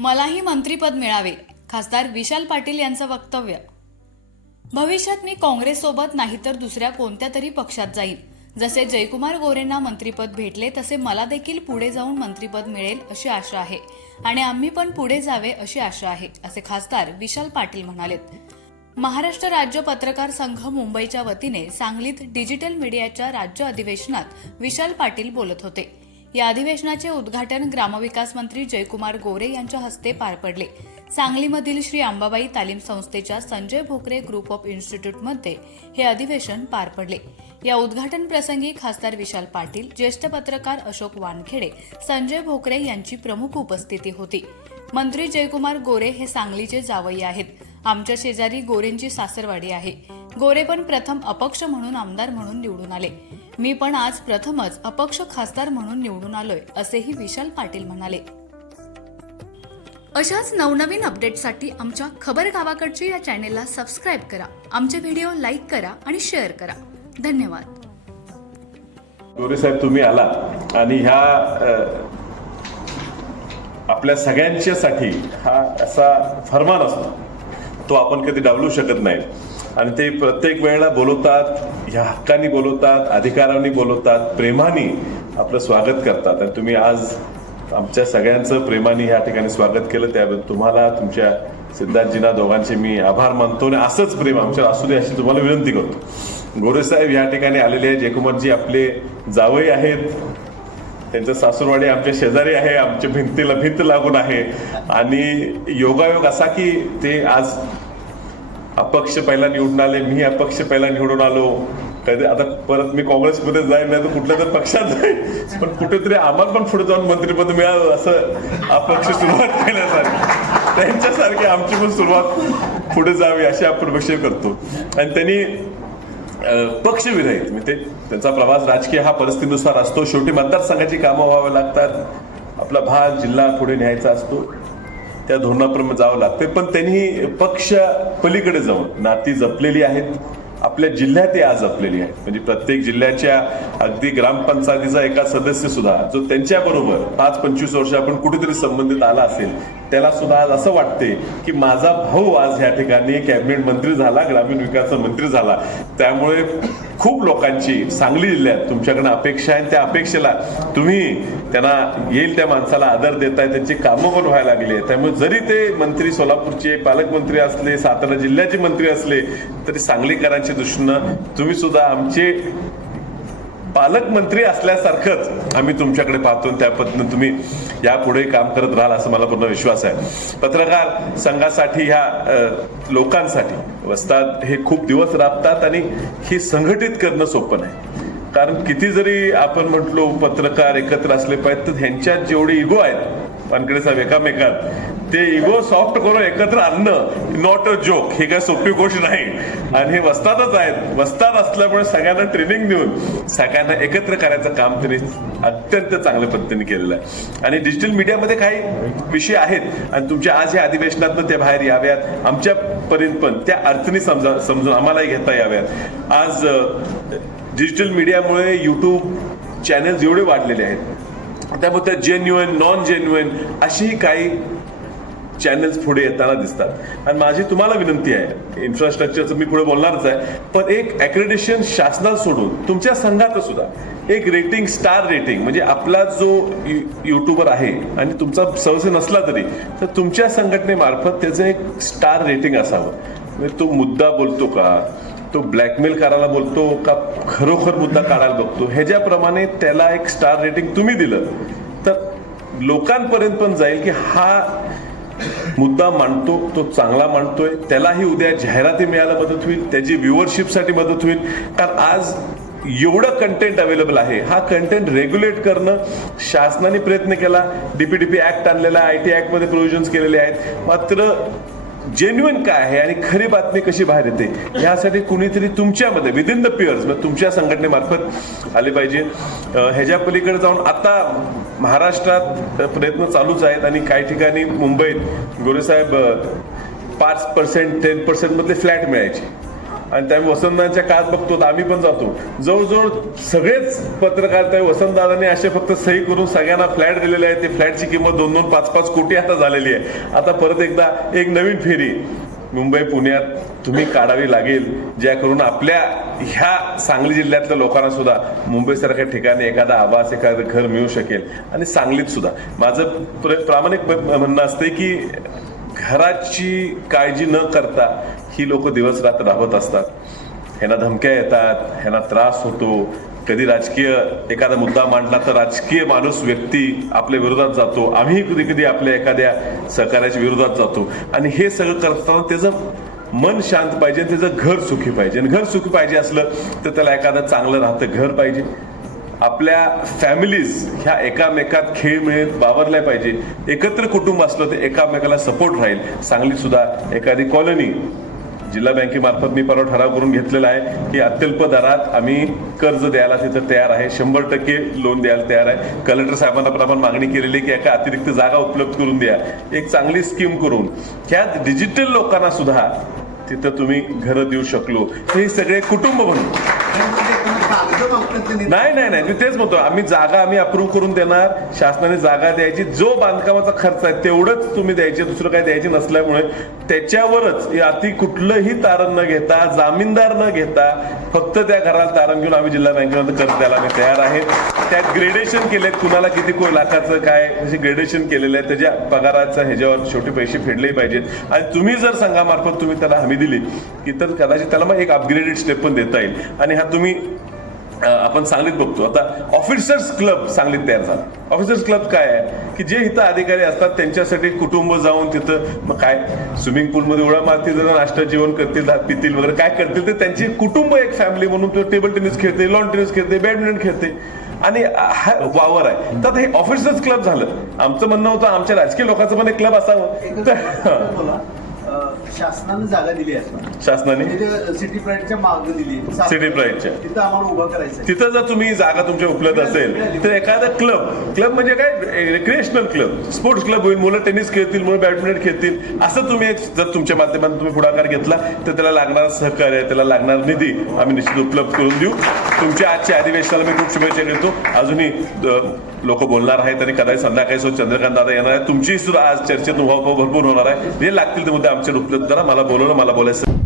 मलाही मंत्रीपद मिळावे. खासदार विशाल पाटील यांचं वक्तव्य. भविष्यात मी काँग्रेससोबत नाही तर दुसऱ्या कोणत्या तरी पक्षात जाईन. जसे जयकुमार गोरेंना मंत्रीपद भेटले तसे मला देखील पुढे जाऊन मंत्रीपद मिळेल अशी आशा आहे. आणि आम्ही पण पुढे जावे अशी आशा आहे असे खासदार विशाल पाटील म्हणालेत. महाराष्ट्र राज्य पत्रकार संघ मुंबईच्या वतीने सांगलीत डिजिटल मीडियाच्या राज्य अधिवेशनात विशाल पाटील बोलत होते. या अधिवेशनाचे उद्घाटन ग्रामविकास मंत्री जयकुमार गोरे यांच्या हस्ते पार पडले. सांगलीमधील श्री अंबाबाई तालीम संस्थेच्या संजय भोकरे ग्रुप ऑफ इन्स्टिट्यूटमध्ये हे अधिवेशन पार पडले. या उद्घाटन प्रसंगी खासदार विशाल पाटील ज्येष्ठ पत्रकार अशोक वानखेडे संजय भोकरे यांची प्रमुख उपस्थिती होती. मंत्री जयकुमार गोरे हे सांगलीचे जावई आहेत. आमच्या शेजारी गोरेंची सासरवाडी आहे. गोरे पण प्रथम अपक्ष म्हणून आमदार म्हणून निवडून आले. मी पण आज प्रथमच अपक्ष खासदार म्हणून निवडून आलोय असेही विशाल पाटील म्हणाले. अशाच नवनवीन अपडेटसाठी आमच्या खबर गावाकडची या चॅनेलला सबस्क्राईब करा आमचे व्हिडिओ लाईक करा आणि शेअर करा. धन्यवाद. गोरे साहेब तुम्ही आला आणि ह्या आपल्या सगळ्यांच्यासाठी हा असा फरमान असतो तो आपण कधी डावलू शकत नाही. आणि ते प्रत्येक वेळेला बोलवतात ह्या हक्कानी बोलवतात अधिकारांनी बोलवतात प्रेमाने आपलं स्वागत करतात. आणि तुम्ही आज आमच्या सगळ्यांचं प्रेमाने ह्या ठिकाणी स्वागत केलं. त्याबद्दल तुम्हाला तुमच्या सिद्धार्थजींना दोघांचे मी आभार मानतो आणि असंच प्रेम आमच्यावर असू दे अशी तुम्हाला विनंती करतो. गोरेसाहेब या ठिकाणी आलेले आहेत. जयकुमारजी आपले जावई आहेत. त्यांचं सासूरवाडी आमच्या शेजारी आहे. आमच्या भिंतीला भिंत लागून आहे. आणि योगायोग असा की ते आज अपक्ष पहिला निवडून आले मी अपक्ष पहिला निवडून आलो. कधी आता परत मी काँग्रेसमध्ये जाईन नाही तर कुठल्या तर पक्षात जाईन. पण कुठेतरी आम्हाला पण पुढे जाऊन मंत्रिपद मिळालं असं अपक्ष सुरुवात केल्यासारखी. त्यांच्यासारखी आमची पण सुरुवात पुढे जावी अशी आपण अपेक्षा करतो. आणि त्यांनी अ, पक्षविरहित म्हणजे त्यांचा प्रवास राजकीय हा परिस्थितीनुसार असतो. शेवटी मतदारसंघाची कामं व्हावी लागतात. आपला भाग जिल्हा पुढे न्यायचा असतो. त्या धोरणाप्रमाणे जावं लागते पण त्यांनी पक्ष पलीकडे जाऊन नाती जपलेली आहेत. आपल्या जिल्ह्यात आज जपलेली आहेत म्हणजे प्रत्येक जिल्ह्याच्या अगदी ग्रामपंचायतीचा एका सदस्य सुद्धा जो त्यांच्या बरोबर पाच पंचवीस वर्ष आपण कुठेतरी संबंधित आला असेल त्याला सुद्धा आज असं वाटते की माझा भाऊ आज या ठिकाणी कॅबिनेट मंत्री झाला ग्रामीण विकास मंत्री झाला. त्यामुळे खूप लोकांची सांगली जिल्ह्यात तुमच्याकडनं अपेक्षा आहे त्या अपेक्षेला तुम्ही त्यांना येईल त्या माणसाला आदर देताय त्यांची कामं पण व्हायला लागली आहे त्यामुळे जरी ते मंत्री सोलापूरचे पालकमंत्री असले सातारा जिल्ह्याचे मंत्री असले तरी सांगलीकरांच्या दृष्टीनं तुम्ही सुद्धा आमचे पालकमंत्री असल्यासारखंच आम्ही तुमच्याकडे पाहतो त्या पद्धतीने तुम्ही यापुढे काम करत राहाल असं मला पूर्ण विश्वास आहे. पत्रकार संघासाठी ह्या लोकांसाठी वस्तात हे खूप दिवस राबतात आणि हे संघटित करणं सोपं नाही. कारण किती जरी आपण म्हटलो पत्रकार एकत्र असले पाहिजेत तर ह्यांच्यात जेवढे इगो आहेत पानकडे साहेब एकामेकात ते इगो सॉफ्ट करून एकत्र आणणं नॉट अ जोक ही काय सोपी गोष्ट नाही. आणि हे वस्तातच आहेत. वस्तात असल्यामुळे सगळ्यांना ट्रेनिंग देऊन सगळ्यांना एकत्र करायचं काम त्यांनी अत्यंत चांगल्या पद्धतीने केलेलं आहे. आणि डिजिटल मीडियामध्ये काही विषय आहेत. आणि तुमच्या आज या अधिवेशनातनं ते बाहेर याव्यात. आमच्यापर्यंत पण त्या अडचणी समजा समजून आम्हालाही घेता याव्यात. आज डिजिटल मीडियामुळे यूट्यूब चॅनल्स एवढे वाढलेले आहेत. त्यामुळे त्या जेन्युएन नॉन जेन्युएन अशीही काही चॅनल्स पुढे येताना दिसतात. आणि माझी तुम्हाला विनंती आहे इन्फ्रास्ट्रक्चरचं मी पुढे बोलणारच आहे पण एक अक्रेडिशन शासनात सोडून तुमच्या संघात सुद्धा एक रेटिंग स्टार रेटिंग म्हणजे आपला जो युट्यूबर आहे आणि तुमचा सहसे नसला तरी तर तुमच्या संघटनेमार्फत त्याचं एक स्टार रेटिंग असावं. म्हणजे तो मुद्दा बोलतो का? तो ब्लॅकमेल करायला बोलतो का? खरोखर मुद्दा काढायला बघतो. ह्याच्याप्रमाणे त्याला एक स्टार रेटिंग तुम्ही दिलं तर लोकांपर्यंत पण जाईल की हा मुद्दा मांडतो तो चांगला मांडतोय. त्यालाही उद्या जाहिराती मिळायला मदत होईल त्याची व्ह्युअरशिपसाठी मदत होईल. कारण आज एवढं कंटेंट अवेलेबल आहे. हा कंटेंट रेग्युलेट करणं शासनाने प्रयत्न केला. डीपीडीपी ऍक्ट आणलेला आय टी ऍक्टमध्ये प्रोव्हिजन्स केलेले आहेत. मात्र जेन्युन काय आहे आणि खरी बातमी कशी बाहेर येते यासाठी कुणीतरी तुमच्यामध्ये विदिन द पिअर्स तुमच्या संघटनेमार्फत आले पाहिजे. ह्याच्या पलीकडे जाऊन आता महाराष्ट्रात प्रयत्न चालूच आहेत आणि काही ठिकाणी मुंबईत गोरेसाहेब पाच पर्सेंट टेन पर्सेंटमधले फ्लॅट मिळायचे. आणि त्यामुळे वसंतांच्या काळात बघतो तर आम्ही पण जातो. जवळजवळ सगळेच पत्रकार त्या वसंतदादांनी असे फक्त सही करून सगळ्यांना फ्लॅट दिलेले आहे ते फ्लॅटची किंमत दोन दोन पाच पाच कोटी आता झालेली आहे. आता परत एकदा एक नवीन फेरी. मुंबई पुण्यात तुम्ही काढावी लागेल ज्याकरून आपल्या ह्या सांगली जिल्ह्यातल्या लोकांना सुद्धा मुंबईसारख्या ठिकाणी एखादा आवास एखादं घर मिळू शकेल. आणि सांगलीत सुद्धा. माझं प्र- प्रामाणिक म्हणणं असते की घराची काळजी न करता ही लोक दिवस रात्र राबत असतात. ह्यांना धमक्या येतात ह्यांना त्रास होतो. कधी राजकीय एखादा मुद्दा मांडला तर राजकीय माणूस व्यक्ती आपल्या विरोधात जातो. आम्ही कधी कधी आपल्या एखाद्या सहकार्याच्या विरोधात जातो. आणि हे सगळं करताना त्याचं मन शांत पाहिजे आणि त्याचं घर सुखी पाहिजे. आणि घर सुखी पाहिजे असलं तर त्याला एखादं चांगलं राहतं घर पाहिजे. आपल्या फॅमिलीज ह्या एकामेकात खेळ मिळत वावरल्या पाहिजे. एकत्र कुटुंब असलं तर एकामेकाला सपोर्ट राहील. सांगलीत सुद्धा एखादी कॉलनी जिल्हा बँकेमार्फत मी परवा ठराव करून घेतलेला आहे की अत्यल्प दरात आम्ही कर्ज द्यायला तिथं तयार आहे. शंभर टक्के लोन द्यायला तयार आहे. कलेक्टर साहेबांना पण आपण मागणी केलेली आहे की एका अतिरिक्त जागा उपलब्ध करून द्या. एक चांगली स्कीम करून. ह्या डिजिटल लोकांना सुद्धा तिथं तुम्ही घरं देऊ शकलो. हे सगळे कुटुंब म्हणून नाही नाही नाही. मी तेच म्हणतो आम्ही जागा आम्ही अप्रूव्ह करून देणार. शासनाने जागा द्यायची. जो बांधकामाचा खर्च आहे तेवढंच तुम्ही द्यायचे दुसरं काही द्यायचे नसल्यामुळे त्याच्यावरच अति कुठलंही तारण न घेता जामीनदार न घेता फक्त त्या घराला तारण घेऊन आम्ही जिल्हा बँकेमध्ये कर्ज द्यायला आम्ही तयार आहेत. त्यात ग्रेडेशन केलेत कुणाला किती कोण लाखाचं काय असे ग्रेडेशन केलेलं आहे त्याच्या पगाराचं ह्याच्यावर शेवटी पैसे फेडलेही पाहिजेत. आणि तुम्ही जर संघामार्फत तुम्ही त्याला हमी दिली की तर कदाचित त्याला मग एक अपग्रेडेड स्टेप पण देता येईल. आणि हा तुम्ही आपण सांगलीत बघतो. आता ऑफिसर्स क्लब सांगलीत तयार झाला. ऑफिसर्स क्लब काय आहे? की जे इथं अधिकारी असतात त्यांच्यासाठी कुटुंब जाऊन तिथं मग काय? स्विमिंग पूलमध्ये उड्या मारतील नाश्ता जेवण करतील दा- पितील वगैरे काय करतील ते त्यांची कुटुंब एक फॅमिली म्हणून टेबल टेनिस खेळते लॉन टेनिस खेळते बॅडमिंटन खेळते. आणि हा वावर आहे. तर हे ऑफिसर्स क्लब झालं. आमचं म्हणणं होतं आमच्या राजकीय लोकांचं पण एक क्लब असावं. तर शासनाने जागा दिली आहे. शासनाने? सिटी प्राईडच्या मागं दिली City Pride च्या. तिथं आम्हाला उभं करायचं तिथं जर तुम्ही जागा तुमच्या उपलब्ध असेल तर एखादा क्लब क्लब म्हणजे काय? रिक्रिएशनल क्लब स्पोर्ट्स क्लब होईल मुलं टेनिस खेळतील मुलं बॅडमिंटन खेळतील. असं तुम्ही एक जर तुमच्या माध्यमातून तुम्ही पुढाकार घेतला तर त्याला लागणारा सहकार्य त्याला लागणारा निधी आम्ही निश्चित उपलब्ध करून देऊ. तुमच्या आजच्या अधिवेशनाला मी खूप शुभेच्छा देतो. अजूनही लोक बोलणार आहेत आणि कदाचित संध्याकाळी सो चंद्रकांत दादा येणार आहे तुमची सुद्धा आज उहापोह भरपूर होणार आहे. जे लागतील ते मुद्दे आमच्या उपलब्ध जरा मला बोलवलं मला बोलायचं.